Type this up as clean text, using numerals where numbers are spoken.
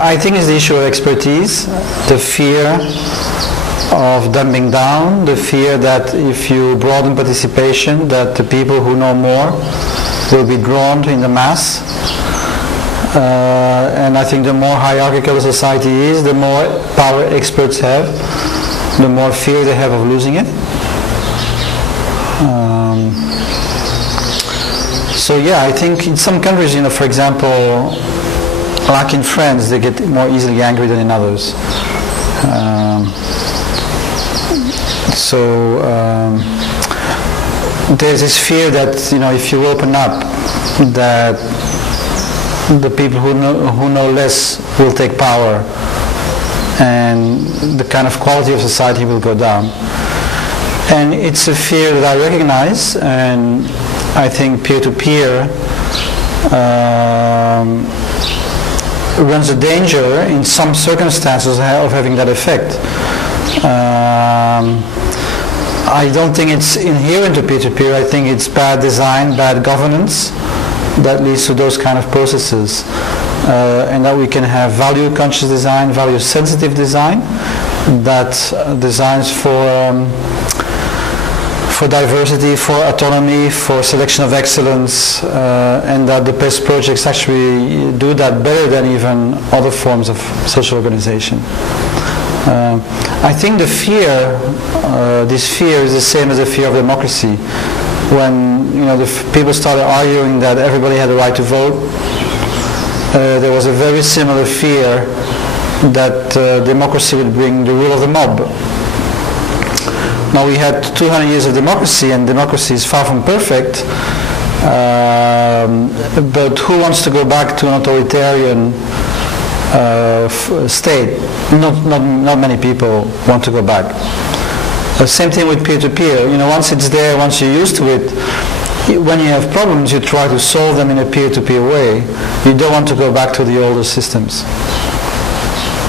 I think it's the issue of expertise, the fear of dumbing down, the fear that if you broaden participation, that the people who know more will be drawn in the mass. And I think the more hierarchical a society is, the more power experts have, the more fear they have of losing it. So yeah, I think in some countries, for example, like in France, they get more easily angry than in others. There's this fear that if you open up, that the people who know less will take power, and the kind of quality of society will go down. And it's a fear that I recognize, and I think peer-to-peer runs a danger in some circumstances of having that effect. I don't think it's inherent to peer-to-peer. I think it's bad design, bad governance that leads to those kind of processes. And that we can have value-conscious design, value-sensitive design, that designs for diversity, for autonomy, for selection of excellence, and that the best projects actually do that better than even other forms of social organization. I think the fear, this fear is the same as the fear of democracy. When people started arguing that everybody had the right to vote, there was a very similar fear that democracy would bring the rule of the mob. Now we had 200 years of democracy, and democracy is far from perfect, but who wants to go back to an authoritarian state? Not many people want to go back. Same thing with peer-to-peer. Once it's there, once you're used to it, when you have problems, you try to solve them in a peer-to-peer way. You don't want to go back to the older systems.